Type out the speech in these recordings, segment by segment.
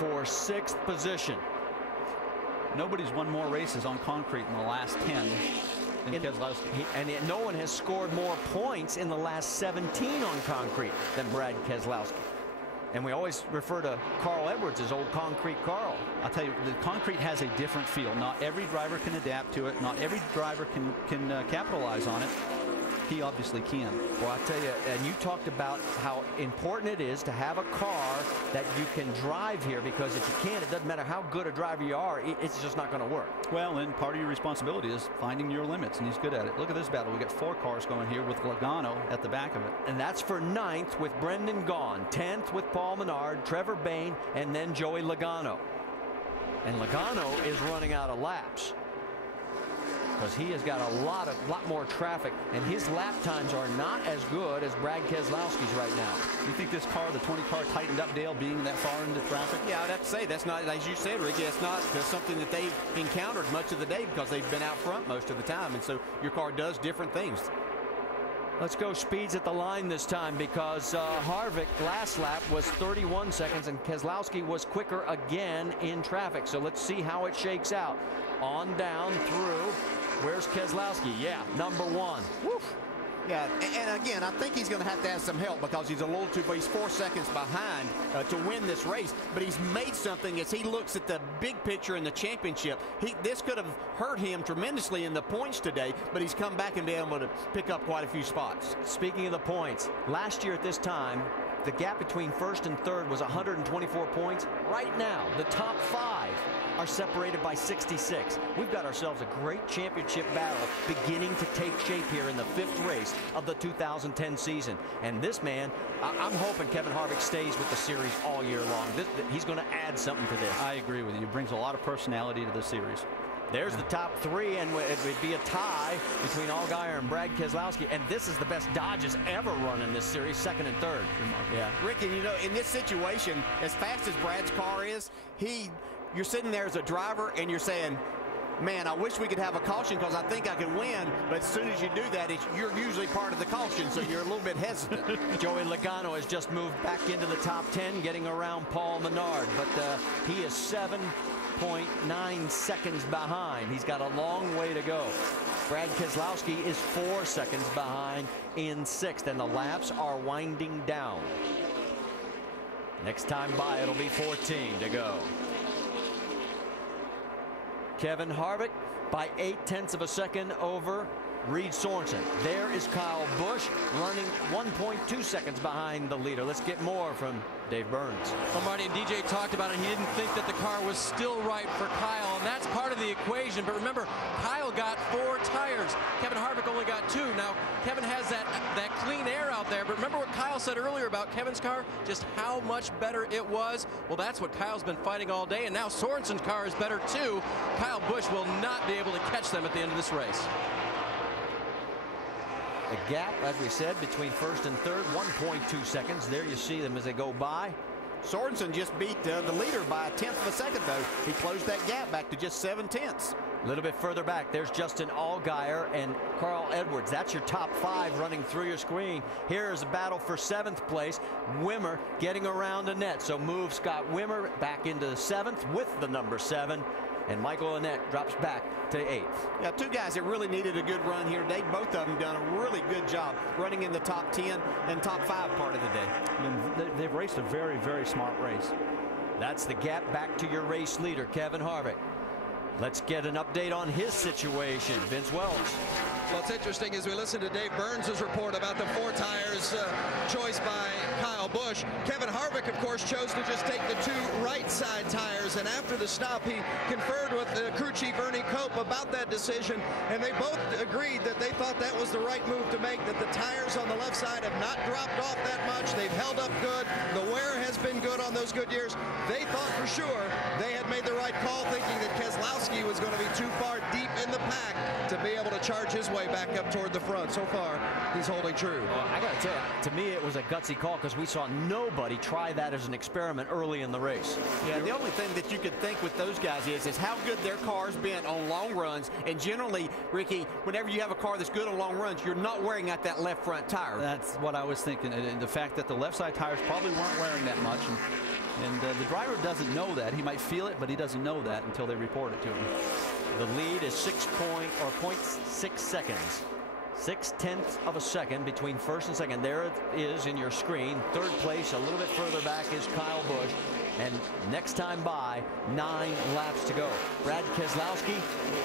for 6th position. Nobody's won more races on concrete in the last 10 than Keselowski. And no one has scored more points in the last 17 on concrete than Brad Keselowski. And we always refer to Carl Edwards as old Concrete Carl. I'll tell you, the concrete has a different feel. Not every driver can adapt to it. Not every driver can capitalize on it. He obviously can. Well, I tell you, and you talked about how important it is to have a car that you can drive here, because if you can't, it doesn't matter how good a driver you are, it's just not going to work. Well, and part of your responsibility is finding your limits, and he's good at it. Look at this battle. We got 4 cars going here with Logano at the back of it. And that's for 9th with Brendan Gaughan, 10th with Paul Menard, Trevor Bayne, and then Joey Logano. And Logano is running out of laps, because he has got a lot more traffic, and his lap times are not as good as Brad Keselowski's right now. You think this car, the 20 car, tightened up, Dale, being that far into traffic? Yeah, I'd have to say that's not, as you said, Ricky, it's not something that they've encountered much of the day, because they've been out front most of the time, and so your car does different things. Let's go speeds at the line this time, because Harvick last lap was 31 seconds and Keselowski was quicker again in traffic. So let's see how it shakes out. On down through. Where's Keselowski? Yeah, number 1. Woof. Yeah, and again, I think he's going to have some help, because he's a little too, but he's 4 seconds behind to win this race. But he's made something as he looks at the big picture in the championship. This could have hurt him tremendously in the points today, but he's come back and been able to pick up quite a few spots. Speaking of the points, last year at this time, the gap between 1st and 3rd was 124 points. Right now, the top 5 are separated by 66. We've got ourselves a great championship battle beginning to take shape here in the 5th race of the 2010 season. And this man, I'm hoping Kevin Harvick stays with the series all year long. He's going to add something to this. I agree with you. He brings a lot of personality to the series. There's the top 3, and it would be a tie between Allgaier and Brad Keselowski. And this is the best Dodge has ever run in this series, 2nd and 3rd. Yeah, Ricky, you know, in this situation, as fast as Brad's car is, you're sitting there as a driver and you're saying, man, I wish we could have a caution, because I think I could win. But as soon as you do that, you're usually part of the caution, so you're a little bit hesitant. Joey Logano has just moved back into the top 10, getting around Paul Menard, but he is 7.9 seconds behind. He's got a long way to go. Brad Keselowski is 4 seconds behind in 6th, and the laps are winding down. Next time by, it'll be 14 to go. Kevin Harvick by 0.8 of a second over Reed Sorensen. There is Kyle Busch running 1.2 seconds behind the leader. Let's get more from Dave Burns. Well, Marty and DJ talked about it. He didn't think that the car was still right for Kyle, and that's part of the equation. But remember, Kyle got 4 tires. Kevin Harvick only got 2. Now, Kevin has that clean air out there. But remember what Kyle said earlier about Kevin's car, just how much better it was. Well, that's what Kyle's been fighting all day, and now Sorensen's car is better too. Kyle Busch will not be able to catch them at the end of this race. The gap, as we said, between 1st and 3rd, 1.2 seconds. There you see them as they go by. Sorensen just beat the leader by 1/10 of a second, though. He closed that gap back to just 7/10. A little bit further back, there's Justin Allgaier and Carl Edwards. That's your top 5 running through your screen. Here is a battle for 7th place. Wimmer getting around Annett. So move Scott Wimmer back into 7th with the number 7. And Michael Annett drops back to 8th. Yeah, 2 guys that really needed a good run here today. Both of them done a really good job running in the top 10 and top 5 part of the day. And they've raced a very, very smart race. That's the gap back to your race leader, Kevin Harvick. Let's get an update on his situation. Vince Welch. Well, it's interesting as we listen to Dave Burns' report about the 4 tires choice by Kyle Busch. Kevin Harvick, of course, chose to just take the 2 right side tires, and after the stop, he conferred with the crew chief Ernie Cope about that decision, and they both agreed that they thought that was the right move to make, that the tires on the left side have not dropped off that much. They've held up good. The wear has been good on those Goodyears. They thought for sure they had made the right call, thinking that Keselowski was going to be too far deep in the pack to be able to charge his way back up toward the front. So far, he's holding true. Well, I got to tell you, to me, it was a gutsy call, because we saw nobody try that as an experiment early in the race. Yeah, the only thing that you could think with those guys is how good their car's been on long runs. And generally, Ricky, whenever you have a car that's good on long runs, you're not wearing out that left front tire. That's what I was thinking. And the fact that the left side tires probably weren't wearing that much. And And the driver doesn't know that. He might feel it, but he doesn't know that until they report it to him. The lead is 0.6 seconds. 0.6 of a second between first and second. There it is in your screen. Third place, a little bit further back, is Kyle Busch. And next time by, 9 laps to go. Brad Keselowski,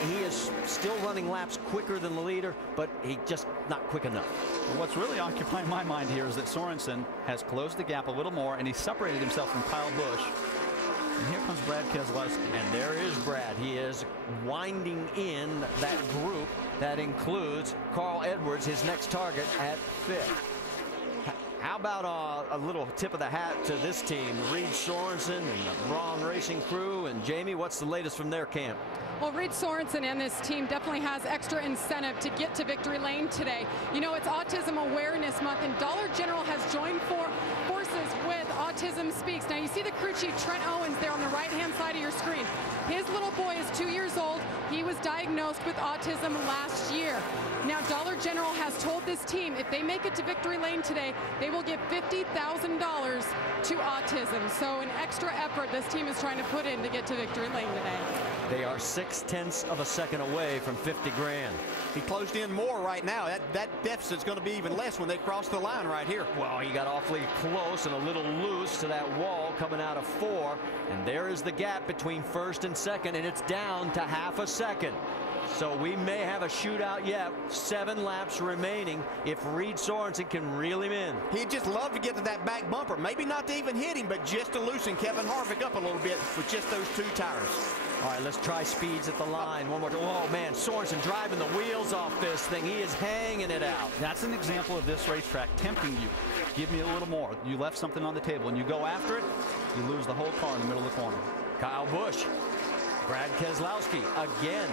he is still running laps quicker than the leader, but he just not quick enough. Well, what's really occupying my mind here is that Sorensen has closed the gap a little more, and he separated himself from Kyle Busch. And here comes Brad Keselowski. And there is Brad. He is winding in that group that includes Carl Edwards, his next target, at 5th. How about a little tip of the hat to this team, Reed Sorensen and the Braun Racing crew. And Jamie, what's the latest from their camp? Well, Reed Sorensen and this team definitely has extra incentive to get to victory lane today. You know, it's Autism Awareness Month, and Dollar General has joined forces with Autism Speaks. Now, you see the crew chief, Trent Owens, there on the right-hand side of your screen. His little boy is 2 years old. He was diagnosed with autism last year. Now, Dollar General has told this team if they make it to victory lane today, they will give $50,000 to autism. So an extra effort this team is trying to put in to get to victory lane today. They are 0.6 of a second away from 50 grand. He closed in more right now. That deficit's going to be even less when they cross the line right here. Well, he got awfully close and a little loose to that wall coming out of 4. And there is the gap between first and second, and it's down to half a second. So we may have a shootout yet. 7 laps remaining if Reed Sorensen can reel him in. He'd just love to get to that back bumper. Maybe not to even hit him, but just to loosen Kevin Harvick up a little bit with just those 2 tires. All right, let's try speeds at the line one more time. Oh, man, Sorensen driving the wheels off this thing. He is hanging it out. That's an example of this racetrack tempting you. Give me a little more. You left something on the table, and you go after it, you lose the whole car in the middle of the corner. Kyle Busch, Brad Keselowski again.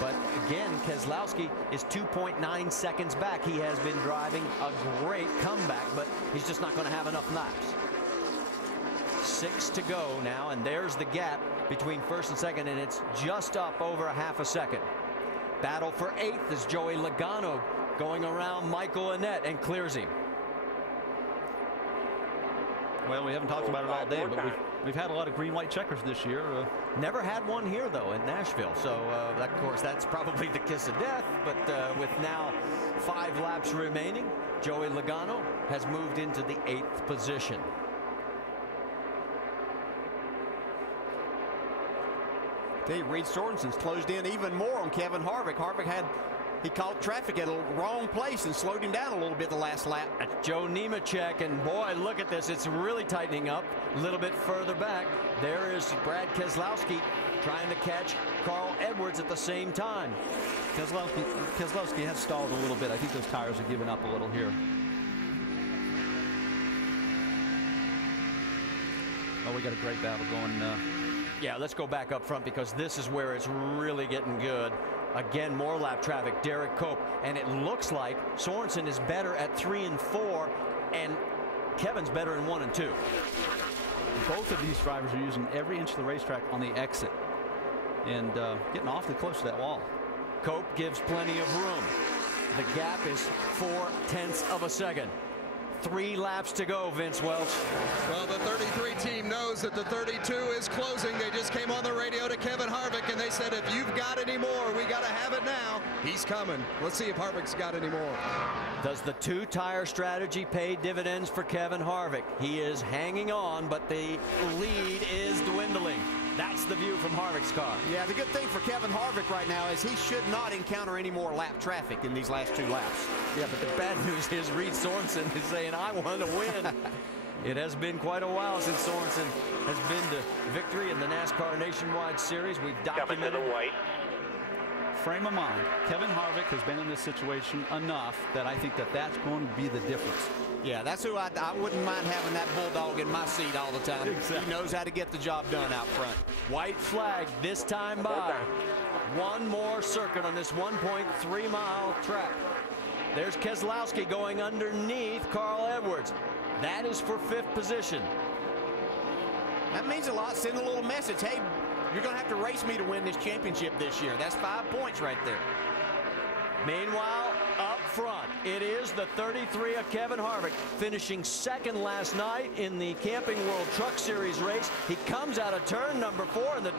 But again, Keselowski is 2.9 seconds back. He has been driving a great comeback, but he's just not going to have enough laps. 6 to go now, and there's the gap between first and second, and it's just up over a half a second. Battle for 8th is Joey Logano going around Michael Annett and clears him. Well, we haven't talked about it all day, but we've had a lot of green-white checkers this year. Never had one here, though, in Nashville. So, of course, that's probably the kiss of death. But with now 5 laps remaining, Joey Logano has moved into the 8th position. Reed Sorensen's closed in even more on Kevin Harvick. He caught traffic at a wrong place and slowed him down a little bit the last lap. That's Joe Nemechek, and boy, look at this. It's really tightening up a little bit further back. There is Brad Keselowski trying to catch Carl Edwards at the same time. Keselowski has stalled a little bit. I think those tires are giving up a little here. Oh, we got a great battle going. Yeah, let's go back up front because this is where it's really getting good. Again, more lap traffic. Derek Cope, and it looks like Sorensen is better at 3 and 4, and Kevin's better in 1 and 2. Both of these drivers are using every inch of the racetrack on the exit and getting awfully close to that wall. Cope gives plenty of room. The gap is 0.4 of a second. 3 laps to go, Vince Welch. Well, the 33 team knows that the 32 is closing. They just came on the radio to Kevin Harvick, and they said, if you've got any more, we got to have it now. He's coming. Let's see if Harvick's got any more. Does the 2-tire strategy pay dividends for Kevin Harvick? He is hanging on, but the lead is dwindling. That's the view from Harvick's car. Yeah, the good thing for Kevin Harvick right now is he should not encounter any more lap traffic in these last 2 laps. Yeah, but the bad news is Reed Sorensen is saying, I want to win. It has been quite a while since Sorensen has been to victory in the NASCAR Nationwide Series. We've documented frame of mind. Kevin Harvick has been in this situation enough that I think that's going to be the difference. Yeah, that's who I wouldn't mind having that bulldog in my seat all the time. Exactly. He knows how to get the job done out front. White flag this time by. One more circuit on this 1.3-mile track. There's Keselowski going underneath Carl Edwards. That is for 5th position. That means a lot. Send a little message. Hey, you're going to have to race me to win this championship this year. That's 5 points right there. Meanwhile, up front, it is the 33 of Kevin Harvick, finishing second last night in the Camping World Truck Series race. He comes out of turn number 4 in the